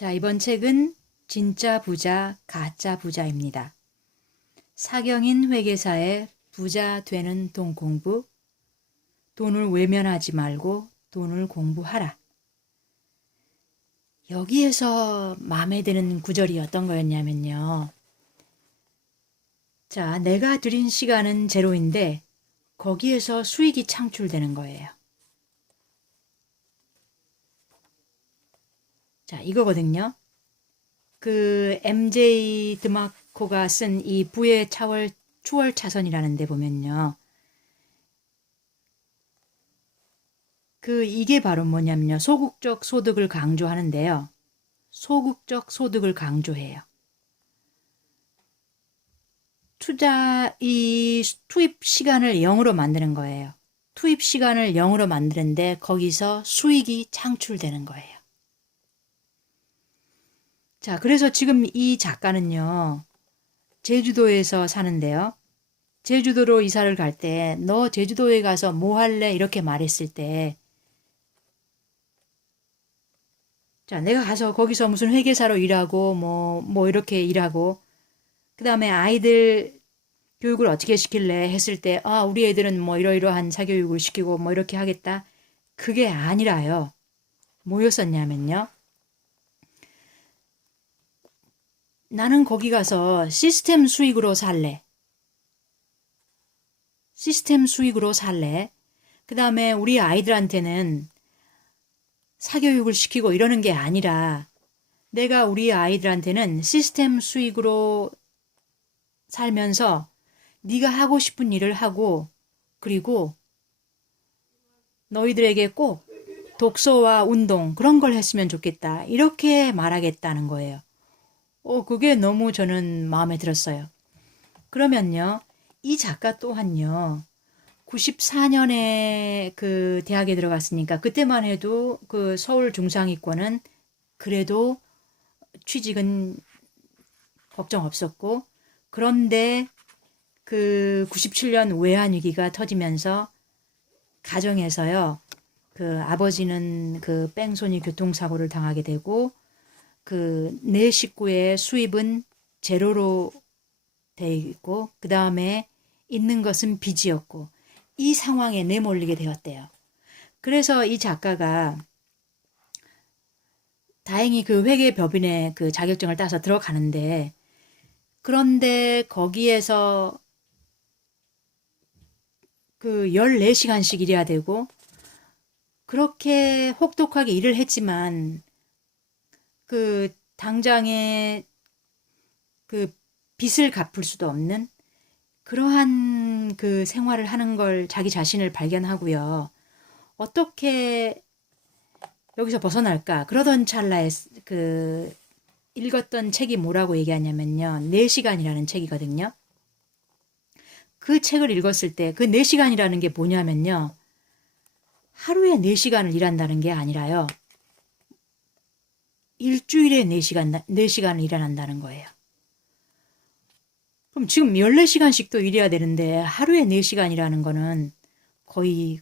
자, 이번 책은 진짜 부자, 가짜 부자입니다. 사경인 회계사의 부자 되는 돈 공부, 돈을 외면하지 말고 돈을 공부하라. 여기에서 마음에 드는 구절이 어떤 거였냐면요. 자, 내가 들인 시간은 제로인데 거기에서 수익이 창출되는 거예요. 자, 이거거든요. 그 MJ 드마코가 쓴 이 부의 추월 차선이라는 데 보면요. 이게 바로 뭐냐면요. 소극적 소득을 강조하는데요. 소극적 소득을 강조해요. 투입 시간을 0으로 만드는 거예요. 투입 시간을 0으로 만드는데 거기서 수익이 창출되는 거예요. 자, 그래서 지금 이 작가는요. 제주도에서 사는데요. 제주도로 이사를 갈 때 너 제주도에 가서 뭐 할래? 이렇게 말했을 때 자, 내가 가서 거기서 무슨 회계사로 일하고 뭐 이렇게 일하고 그 다음에 아이들 교육을 어떻게 시킬래? 했을 때 우리 애들은 뭐 이러이러한 사교육을 시키고 뭐 이렇게 하겠다. 그게 아니라요. 뭐였었냐면요. 나는 거기 가서 시스템 수익으로 살래. 시스템 수익으로 살래. 그 다음에 우리 아이들한테는 사교육을 시키고 이러는 게 아니라 내가 우리 아이들한테는 시스템 수익으로 살면서 네가 하고 싶은 일을 하고 그리고 너희들에게 꼭 독서와 운동 그런 걸 했으면 좋겠다. 이렇게 말하겠다는 거예요. 그게 너무 저는 마음에 들었어요. 그러면요. 이 작가 또한요. 94년에 그 대학에 들어갔으니까 그때만 해도 그 서울 중상위권은 그래도 취직은 걱정 없었고 그런데 그 97년 외환위기가 터지면서 가정에서요. 그 아버지는 그 뺑소니 교통사고를 당하게 되고 그 네 식구의 수입은 제로로 돼 있고 그 다음에 있는 것은 빚이었고 이 상황에 내몰리게 되었대요. 그래서 이 작가가 다행히 그 회계법인의 그 자격증을 따서 들어가는데 그런데 거기에서 그 14시간씩 일해야 되고 그렇게 혹독하게 일을 했지만 그 당장에 그 빚을 갚을 수도 없는 그러한 그 생활을 하는 걸 자기 자신을 발견하고요. 어떻게 여기서 벗어날까? 그러던 찰나에 그 읽었던 책이 뭐라고 얘기하냐면요. 4시간이라는 책이거든요. 그 책을 읽었을 때 그 4시간이라는 게 뭐냐면요. 하루에 4시간을 일한다는 게 아니라요. 일주일에 4시간을 일한다는 거예요. 그럼 지금 14시간씩도 일해야 되는데 하루에 4시간이라는 거는 거의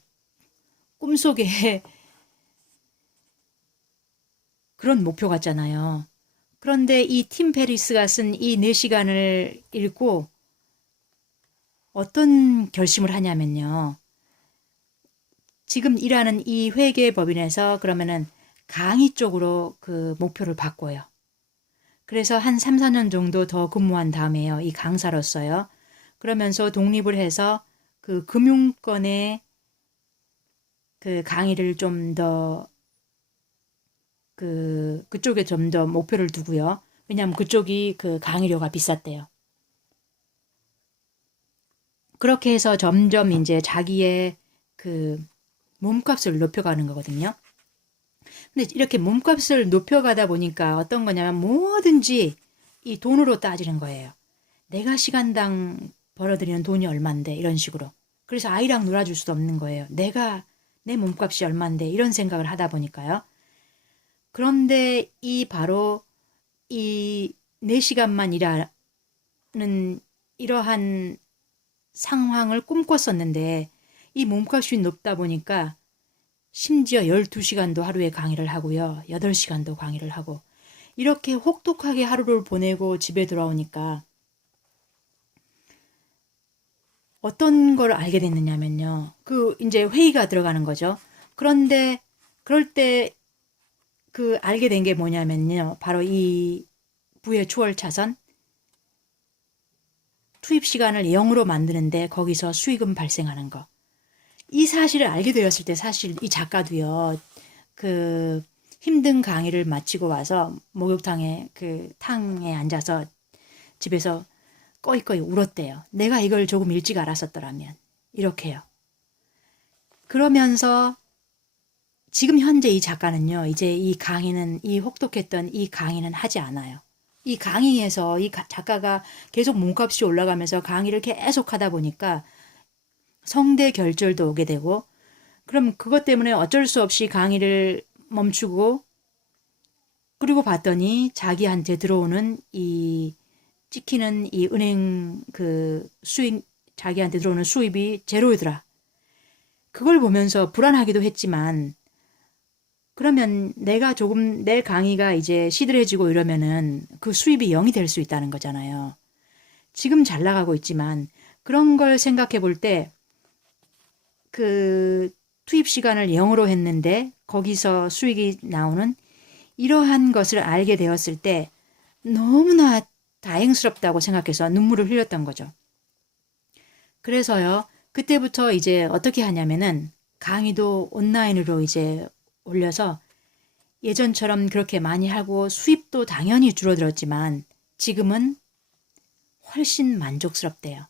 꿈속에 그런 목표 같잖아요. 그런데 이 팀 페리스가 쓴 이 4시간을 읽고 어떤 결심을 하냐면요. 지금 일하는 이 회계법인에서 그러면은 강의 쪽으로 그 목표를 바꿔요. 그래서 한 3, 4년 정도 더 근무한 다음에요. 이 강사로서요. 그러면서 독립을 해서 그 금융권의 그 강의를 좀 더 그쪽에 좀 더 목표를 두고요. 왜냐하면 그쪽이 그 강의료가 비쌌대요. 그렇게 해서 점점 이제 자기의 그 몸값을 높여가는 거거든요. 근데 이렇게 몸값을 높여가다 보니까 어떤 거냐면 뭐든지 이 돈으로 따지는 거예요. 내가 시간당 벌어들이는 돈이 얼만데 이런 식으로. 그래서 아이랑 놀아줄 수도 없는 거예요. 내 몸값이 얼만데 이런 생각을 하다 보니까요. 그런데 바로 이 4시간만 일하는 이러한 상황을 꿈꿨었는데 이 몸값이 높다 보니까 심지어 12시간도 하루에 강의를 하고요. 8시간도 강의를 하고 이렇게 혹독하게 하루를 보내고 집에 돌아오니까 어떤 걸 알게 됐느냐면요. 이제 회의가 들어가는 거죠. 그런데 그럴 때 알게 된 게 뭐냐면요. 바로 이 부의 초월 차선 투입 시간을 0으로 만드는데 거기서 수익은 발생하는 거. 이 사실을 알게 되었을 때 사실 이 작가도요. 힘든 강의를 마치고 와서 목욕탕에 탕에 앉아서 집에서 꺼이꺼이 울었대요. 내가 이걸 조금 일찍 알았었더라면. 이렇게요. 그러면서 지금 현재 이 작가는요. 이제 이 혹독했던 이 강의는 하지 않아요. 이 강의에서 작가가 계속 몸값이 올라가면서 강의를 계속 하다 보니까 성대 결절도 오게 되고 그럼 그것 때문에 어쩔 수 없이 강의를 멈추고 그리고 봤더니 자기한테 들어오는 찍히는 이 은행 수익 자기한테 들어오는 수입이 제로이더라. 그걸 보면서 불안하기도 했지만 그러면 내가 조금 내 강의가 이제 시들해지고 이러면은 그 수입이 0이 될 수 있다는 거잖아요. 지금 잘 나가고 있지만 그런 걸 생각해 볼 때 투입 시간을 0으로 했는데 거기서 수익이 나오는 이러한 것을 알게 되었을 때 너무나 다행스럽다고 생각해서 눈물을 흘렸던 거죠. 그래서요, 그때부터 이제 어떻게 하냐면은 강의도 온라인으로 이제 올려서 예전처럼 그렇게 많이 하고 수입도 당연히 줄어들었지만 지금은 훨씬 만족스럽대요.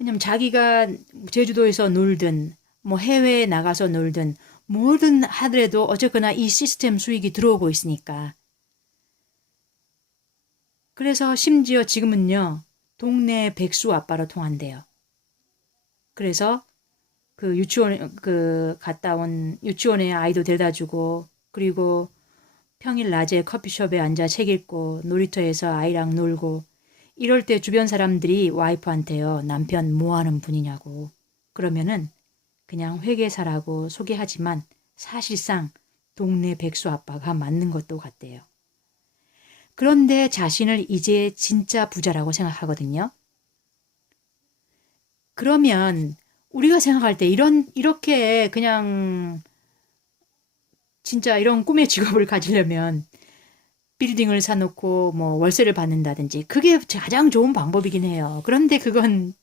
왜냐면 자기가 제주도에서 놀든 뭐 해외에 나가서 놀든 뭐든 하더라도 어쨌거나 이 시스템 수익이 들어오고 있으니까. 그래서 심지어 지금은요. 동네 백수 아빠로 통한대요. 그래서 유치원 갔다 온 유치원에 아이도 데려다 주고 그리고 평일 낮에 커피숍에 앉아 책 읽고 놀이터에서 아이랑 놀고 이럴 때 주변 사람들이 와이프한테요. 남편 뭐 하는 분이냐고. 그러면은 그냥 회계사라고 소개하지만 사실상 동네 백수 아빠가 맞는 것도 같대요. 그런데 자신을 이제 진짜 부자라고 생각하거든요. 그러면 우리가 생각할 때 이렇게 그냥 진짜 이런 꿈의 직업을 가지려면 빌딩을 사놓고 뭐 월세를 받는다든지 그게 가장 좋은 방법이긴 해요. 그런데 그건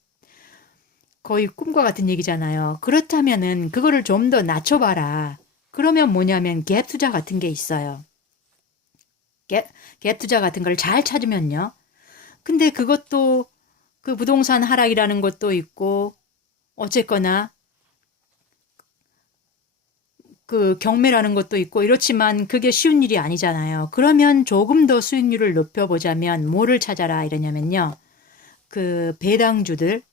거의 꿈과 같은 얘기잖아요. 그렇다면은 그거를 좀 더 낮춰봐라. 그러면 뭐냐면 갭 투자 같은 게 있어요. 갭 투자 같은 걸 잘 찾으면요. 근데 그것도 부동산 하락이라는 것도 있고 어쨌거나 경매라는 것도 있고 이렇지만 그게 쉬운 일이 아니잖아요. 그러면 조금 더 수익률을 높여보자면 뭐를 찾아라 이러냐면요. 배당주들.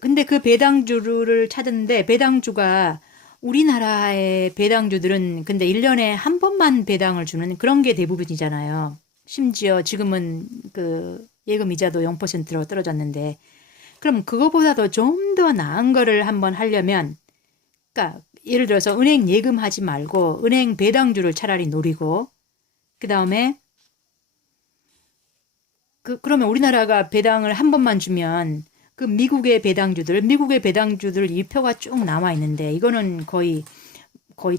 근데 배당주를 찾았는데 배당주가 우리나라의 배당주들은 근데 1년에 한 번만 배당을 주는 그런 게 대부분이잖아요. 심지어 지금은 예금 이자도 0%로 떨어졌는데 그럼 그거보다도 좀 더 나은 거를 한번 하려면 그러니까 예를 들어서 은행 예금하지 말고 은행 배당주를 차라리 노리고 그 다음에 그러면 우리나라가 배당을 한 번만 주면 미국의 배당주들 이 표가 쭉 나와 있는데 이거는 거의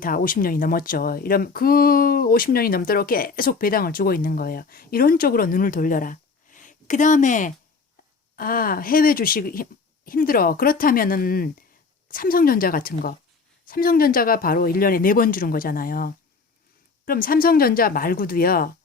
다 50년이 넘었죠. 이런 50년이 넘도록 계속 배당을 주고 있는 거예요. 이런 쪽으로 눈을 돌려라. 그 다음에 해외 주식 힘들어. 그렇다면은 삼성전자 같은 거. 삼성전자가 바로 1년에 4번 주는 거잖아요. 그럼 삼성전자 말고도요.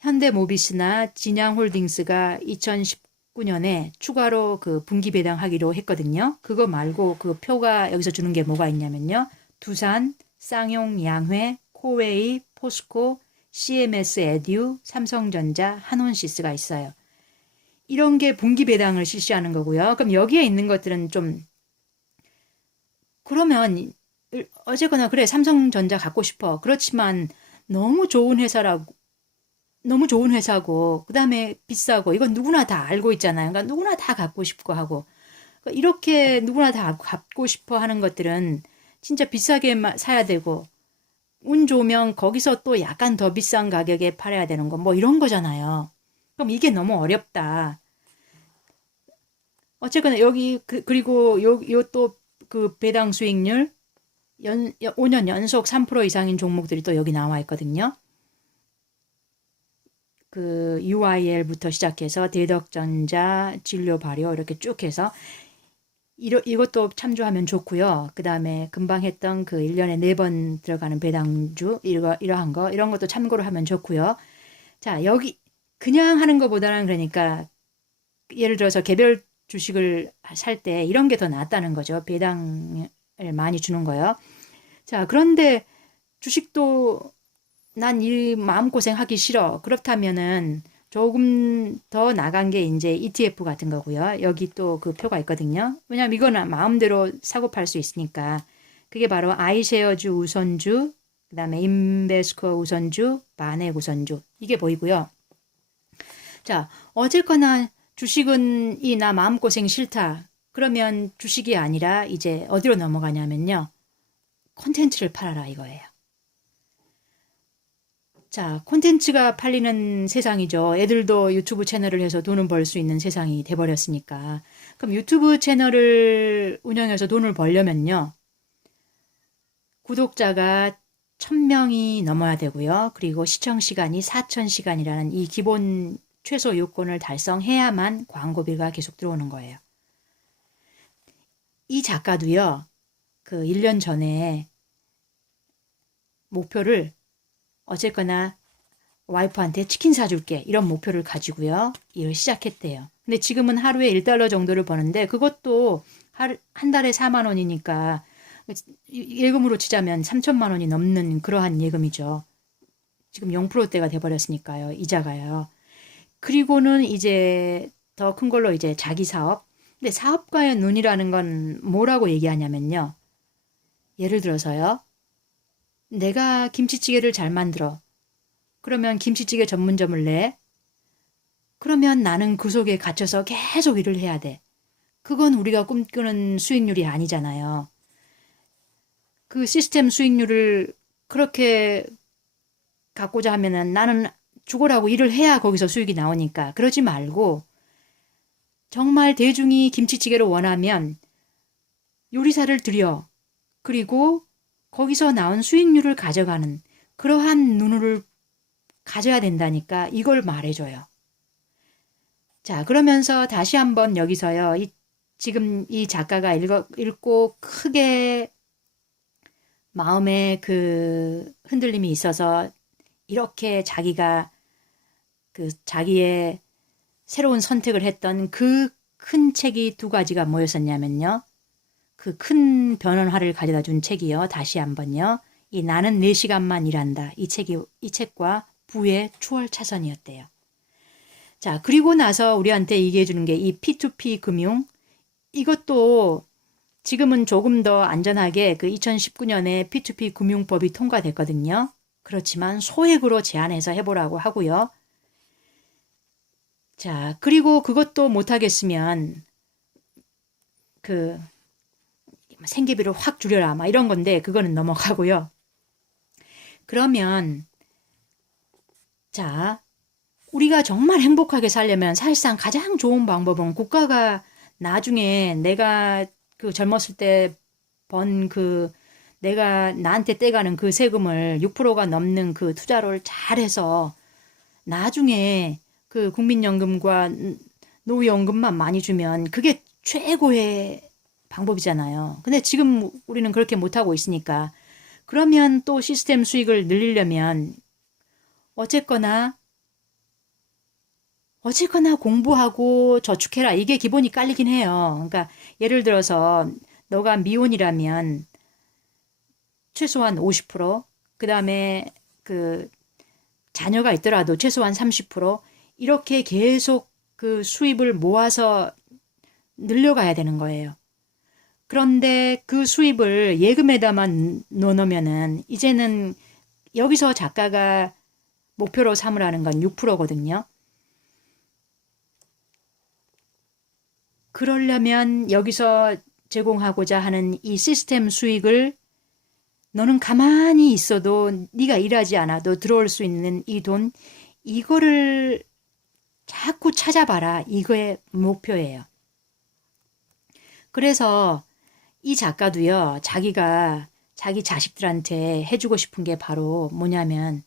현대모비스나 진양홀딩스가 2019년에 추가로 분기 배당하기로 했거든요. 그거 말고 표가 여기서 주는 게 뭐가 있냐면요. 두산, 쌍용, 양회, 코웨이, 포스코, CMS 에듀, 삼성전자, 한원시스가 있어요. 이런 게 분기 배당을 실시하는 거고요. 그럼 여기에 있는 것들은 좀 그러면 어쨌거나 그래 삼성전자 갖고 싶어. 그렇지만 너무 좋은 회사고 그다음에 비싸고 이건 누구나 다 알고 있잖아요. 그러니까 누구나 다 갖고 싶고 하고 그러니까 이렇게 누구나 다 갖고 싶어 하는 것들은 진짜 비싸게 사야 되고 운 좋으면 거기서 또 약간 더 비싼 가격에 팔아야 되는 거, 뭐 이런 거잖아요. 그럼 이게 너무 어렵다. 어쨌거나 여기 그리고 요 또 그 배당 수익률 5년 연속 3% 이상인 종목들이 또 여기 나와 있거든요. 그 UIL부터 시작해서 대덕전자, 진료발효 이렇게 쭉 해서 이것도 참조하면 좋고요. 그 다음에 금방 했던 그 1년에 4번 들어가는 배당주 이러한 거 이런 것도 참고를 하면 좋고요. 자, 여기 그냥 하는 것보다는 그러니까 예를 들어서 개별 주식을 살 때 이런 게 더 낫다는 거죠. 배당을 많이 주는 거요. 자, 그런데 주식도 난 이 마음고생 하기 싫어. 그렇다면은 조금 더 나간 게 이제 ETF 같은 거고요. 여기 또 그 표가 있거든요. 왜냐면 이거는 마음대로 사고 팔 수 있으니까. 그게 바로 아이쉐어주 우선주, 그다음에 인베스코 우선주, 마넷 우선주. 이게 보이고요. 자, 어쨌거나 주식은 이 나 마음고생 싫다. 그러면 주식이 아니라 이제 어디로 넘어가냐면요. 콘텐츠를 팔아라 이거예요. 자, 콘텐츠가 팔리는 세상이죠. 애들도 유튜브 채널을 해서 돈을 벌 수 있는 세상이 돼버렸으니까. 그럼 유튜브 채널을 운영해서 돈을 벌려면요. 구독자가 1000명이 넘어야 되고요. 그리고 시청 시간이 4000시간이라는 이 기본 최소 요건을 달성해야만 광고비가 계속 들어오는 거예요. 이 작가도요. 그 1년 전에 목표를 어쨌거나 와이프한테 치킨 사줄게 이런 목표를 가지고요. 일을 시작했대요. 근데 지금은 하루에 1달러 정도를 버는데 그것도 한 달에 4만 원이니까 예금으로 치자면 3천만 원이 넘는 그러한 예금이죠. 지금 0%대가 돼버렸으니까요. 이자가요. 그리고는 이제 더 큰 걸로 이제 자기 사업. 근데 사업가의 눈이라는 건 뭐라고 얘기하냐면요. 예를 들어서요. 내가 김치찌개를 잘 만들어. 그러면 김치찌개 전문점을 내. 그러면 나는 그 속에 갇혀서 계속 일을 해야 돼. 그건 우리가 꿈꾸는 수익률이 아니잖아요. 그 시스템 수익률을 그렇게 갖고자 하면은 나는 죽어라고 일을 해야 거기서 수익이 나오니까 그러지 말고 정말 대중이 김치찌개를 원하면 요리사를 들여. 그리고 거기서 나온 수익률을 가져가는 그러한 눈을 가져야 된다니까 이걸 말해줘요. 자, 그러면서 다시 한번 여기서요. 지금 이 작가가 읽고 크게 마음에 그 흔들림이 있어서 이렇게 자기가 그 자기의 새로운 선택을 했던 그 큰 책이 2가지가 뭐였었냐면요. 그 큰 변화를 가져다 준 책이요. 다시 한번요. 이 나는 4시간만 일한다. 이 책과 부의 추월 차선이었대요. 자, 그리고 나서 우리한테 얘기해 주는 게 이 P2P 금융. 이것도 지금은 조금 더 안전하게 그 2019년에 P2P 금융법이 통과됐거든요. 그렇지만 소액으로 제한해서 해보라고 하고요. 자, 그리고 그것도 못하겠으면 그 생계비를 확 줄여라 막 이런 건데 그거는 넘어가고요. 그러면 자, 우리가 정말 행복하게 살려면 사실상 가장 좋은 방법은 국가가 나중에 내가 그 젊었을 때 번 그 내가 나한테 떼가는 그 세금을 6%가 넘는 그 투자를 잘해서 나중에 그 국민연금과 노후연금만 많이 주면 그게 최고의 방법이잖아요. 근데 지금 우리는 그렇게 못하고 있으니까 그러면 또 시스템 수익을 늘리려면 어쨌거나 공부하고 저축해라. 이게 기본이 깔리긴 해요. 그러니까 예를 들어서 너가 미혼이라면 최소한 50%, 그 다음에 그 자녀가 있더라도 최소한 30% 이렇게 계속 그 수입을 모아서 늘려가야 되는 거예요. 그런데 그 수입을 예금에다만 넣어놓으면은 이제는 여기서 작가가 목표로 삼으라는 건 6%거든요. 그러려면 여기서 제공하고자 하는 이 시스템 수익을 너는 가만히 있어도 네가 일하지 않아도 들어올 수 있는 이 돈, 이거를 자꾸 찾아봐라. 이거의 목표예요. 그래서 이 작가도요, 자기가 자기 자식들한테 해주고 싶은 게 바로 뭐냐면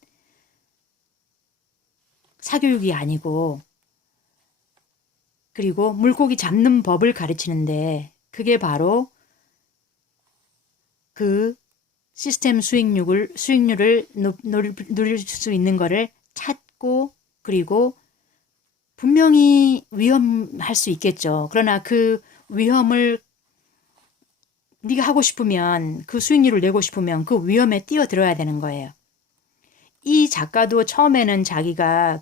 사교육이 아니고, 그리고 물고기 잡는 법을 가르치는데, 그게 바로 그 시스템 수익률을 누릴 수 있는 거를 찾고, 그리고 분명히 위험할 수 있겠죠. 그러나 그 위험을 네가 하고 싶으면, 그 수익률을 내고 싶으면 그 위험에 뛰어들어야 되는 거예요. 이 작가도 처음에는 자기가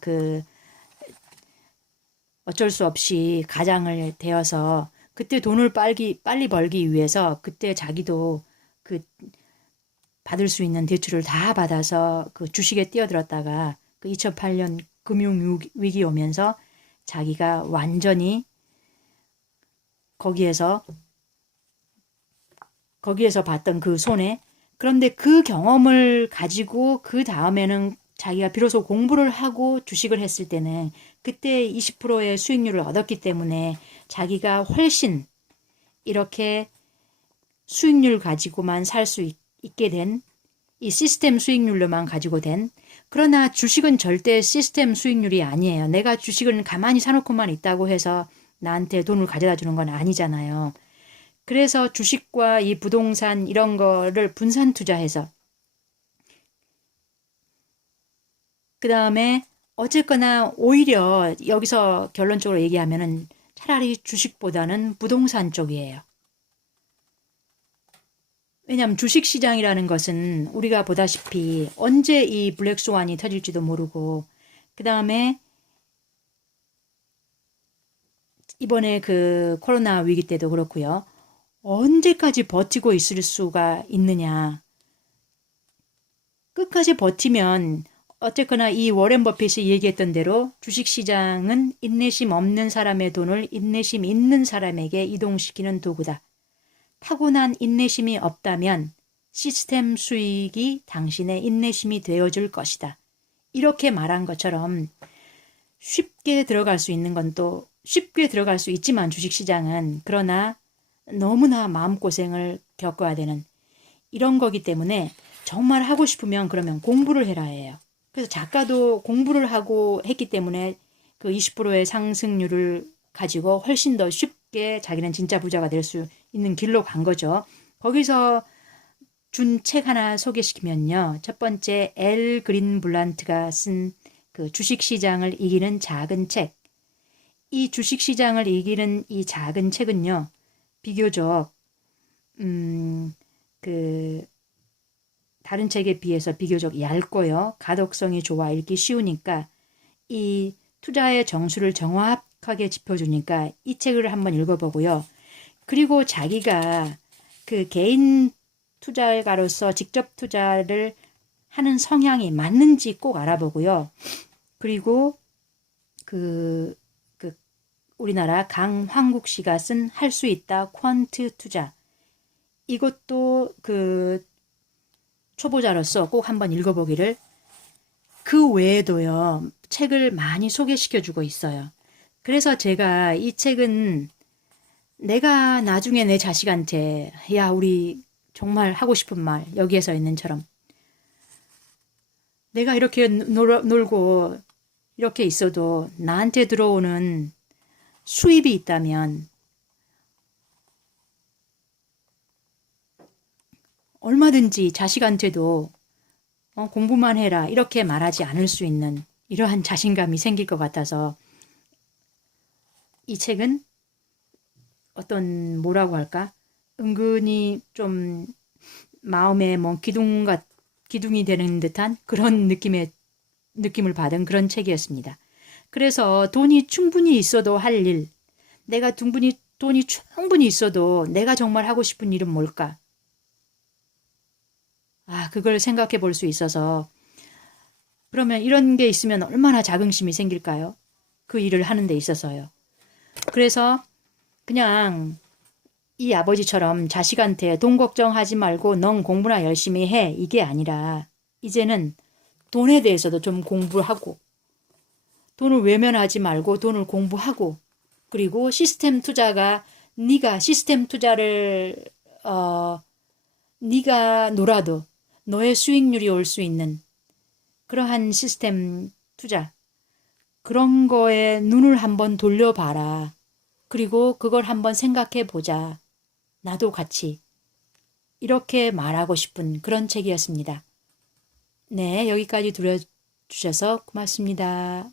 어쩔 수 없이 가장을 되어서 그때 돈을 빨리 벌기 위해서 그때 자기도 그 받을 수 있는 대출을 다 받아서 그 주식에 뛰어들었다가 그 2008년 금융위기 오면서 자기가 완전히 거기에서 봤던 그 손해. 그런데 그 경험을 가지고 그 다음에는 자기가 비로소 공부를 하고 주식을 했을 때는 그때 20%의 수익률을 얻었기 때문에 자기가 훨씬 이렇게 수익률 가지고만 살 수 있게 된, 이 시스템 수익률로만 가지고 된. 그러나 주식은 절대 시스템 수익률이 아니에요. 내가 주식을 가만히 사놓고만 있다고 해서 나한테 돈을 가져다 주는 건 아니잖아요. 그래서 주식과 이 부동산 이런 거를 분산 투자해서, 그 다음에 어쨌거나 오히려 여기서 결론적으로 얘기하면은 차라리 주식보다는 부동산 쪽이에요. 왜냐하면 주식시장이라는 것은 우리가 보다시피 언제 이 블랙스완이 터질지도 모르고, 그 다음에 이번에 그 코로나 위기 때도 그렇고요. 언제까지 버티고 있을 수가 있느냐. 끝까지 버티면 어쨌거나 이 워렌 버핏이 얘기했던 대로 주식시장은 인내심 없는 사람의 돈을 인내심 있는 사람에게 이동시키는 도구다. 타고난 인내심이 없다면 시스템 수익이 당신의 인내심이 되어줄 것이다. 이렇게 말한 것처럼 쉽게 들어갈 수 있는 건 또 쉽게 들어갈 수 있지만 주식시장은, 그러나 너무나 마음고생을 겪어야 되는 이런 거기 때문에 정말 하고 싶으면 그러면 공부를 해라 해요. 그래서 작가도 공부를 하고 했기 때문에 그 20%의 상승률을 가지고 훨씬 더 쉽게 자기는 진짜 부자가 될 수 있는 길로 간 거죠. 거기서 준 책 하나 소개시키면요. 첫 번째, 엘 그린 블란트가 쓴 그 주식시장을 이기는 작은 책. 이 주식시장을 이기는 이 작은 책은요. 비교적 그 다른 책에 비해서 비교적 얇고요. 가독성이 좋아 읽기 쉬우니까 이 투자의 정수를 정확하게 짚어주니까 이 책을 한번 읽어보고요. 그리고 자기가 그 개인 투자가로서 직접 투자를 하는 성향이 맞는지 꼭 알아보고요. 그리고 그 우리나라 강황국 씨가 쓴 할 수 있다 퀀트 투자, 이것도 그 초보자로서 꼭 한번 읽어보기를. 그 외에도요, 책을 많이 소개시켜주고 있어요. 그래서 제가 이 책은 내가 나중에 내 자식한테, 야, 우리 정말 하고 싶은 말, 여기에서 있는처럼, 내가 이렇게 놀고 이렇게 있어도 나한테 들어오는 수입이 있다면 얼마든지 자식한테도 공부만 해라 이렇게 말하지 않을 수 있는 이러한 자신감이 생길 것 같아서 이 책은 어떤 뭐라고 할까? 은근히 좀 마음에 뭐 기둥이 되는 듯한 그런 느낌을 받은 그런 책이었습니다. 그래서 돈이 충분히 있어도 할 일, 내가 돈이 충분히 있어도 내가 정말 하고 싶은 일은 뭘까? 그걸 생각해 볼 수 있어서, 그러면 이런 게 있으면 얼마나 자긍심이 생길까요? 그 일을 하는 데 있어서요. 그래서 그냥 이 아버지처럼 자식한테 돈 걱정하지 말고 넌 공부나 열심히 해. 이게 아니라 이제는 돈에 대해서도 좀 공부하고 돈을 외면하지 말고 돈을 공부하고 그리고 시스템 투자가 네가 시스템 투자를 네가 놀아도 너의 수익률이 올 수 있는 그러한 시스템 투자 그런 거에 눈을 한번 돌려봐라. 그리고 그걸 한번 생각해 보자. 나도 같이 이렇게 말하고 싶은 그런 책이었습니다. 네, 여기까지 들어주셔서 고맙습니다.